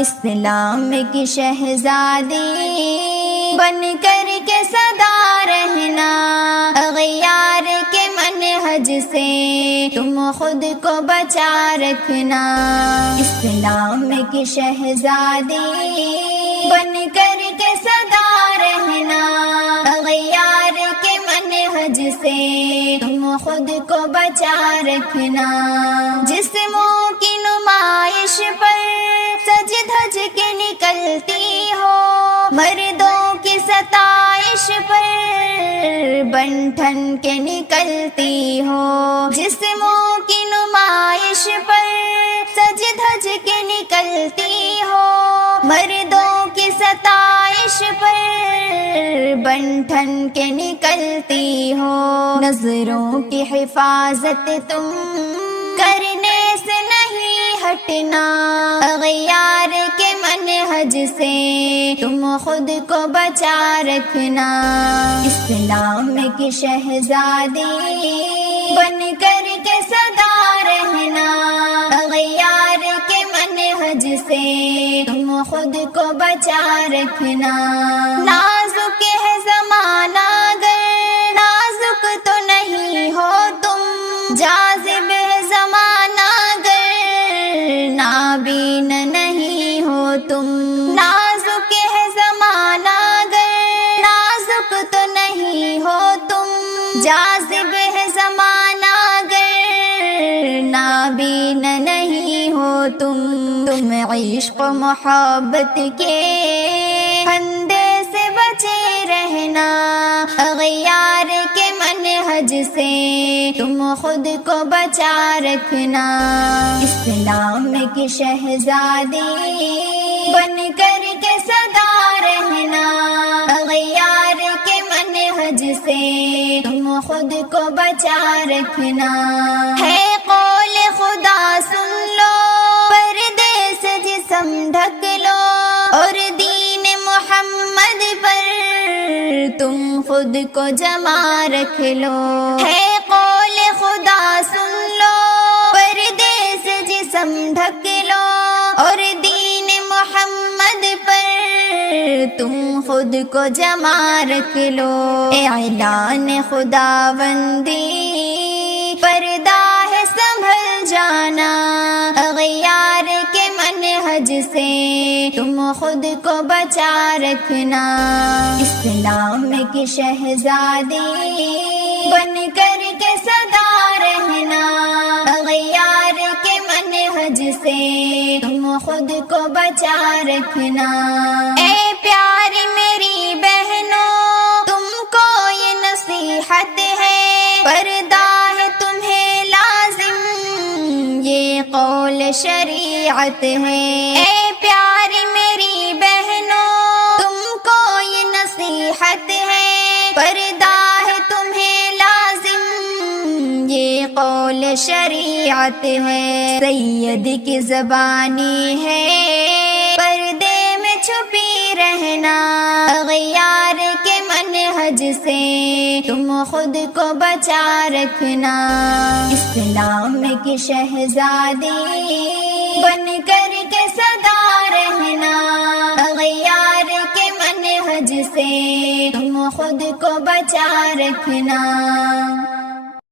اسلام کی شہزادی بن کر کے سدا رہنا، اغیار کے منہج سے تم خود کو بچا رکھنا۔ اسلام کی شہزادی بن کر کے سدا رہنا، اغیار کے منہج سے تم خود کو بچا رکھنا۔ جسموں کی نمائش پر سج دھج کے نکلتی ہو، مردوں کی ستائش پر بن ٹھن کے نکلتی ہو۔ جسموں کی نمائش پر سج دھج کے نکلتی ہو، مردوں کی ستائش پر بن ٹھن کے نکلتی ہو۔ نظروں کی حفاظت تم کرنے سے نہیں ہٹنا، اغیار کے منہج سے تم خود کو بچا رکھنا۔ اسلام کی شہزادی بن کر کے سدا رہنا، اغیار کے منہج سے تم خود کو بچا رکھنا۔ نازک ہے زمانہ گر نازک تو نہیں ہو تم، جاذب ہے زمانہ گر نابین نہیں ہو تم۔ نازک ہے زمانہ گر نازک تو نہیں ہو تم، جاذب ہے زمانہ گر نابین نہیں ہو تم۔ تم عشق و محبت کے پھندے سے بچے رہنا، اغیار کے منہج سے تم خود کو بچا رکھنا۔ اسلام کی شہزادی بن کر کے سدا رہنا، اغیار کے منہج سے تم خود کو بچا رکھنا۔ ہے قول خدا سن لو، پردے سے جسم ڈھک لو، اور دین محمد پر تم خود کو جمع رکھ لو۔ ہے قول خدا سن لو، پردے سے جسم ڈھک لو، اور دین محمد پر تم خود کو جمع رکھ لو۔ اعلان خداوندی پردہ ہے سنبھل جانا، اغیار کے منہج سے تم خود کو بچا رکھنا۔ اسلام کی شہزادی بن کر کے سدا رہنا، اغیار کے منہج سے تم خود کو بچا رکھنا۔ اے پیاری میری بہنوں، تم کو یہ نصیحت ہے، پردہ ہے تمہیں لازم، یہ قول شریعت ہے۔ اے پیاری میری بہنوں، تم کو یہ نصیحت ہے، پردہ ہے تمہیں لازم، یہ قول شریعت ہے۔ سید کی زبانی ہے پردے میں چھپی رہنا، اغیار کے منہج سے تم خود کو بچا رکھنا۔ اسلام کی شہزادی بن کر کے سدا رہنا، اغیار کے منہج سے تم خود کو بچا رکھنا۔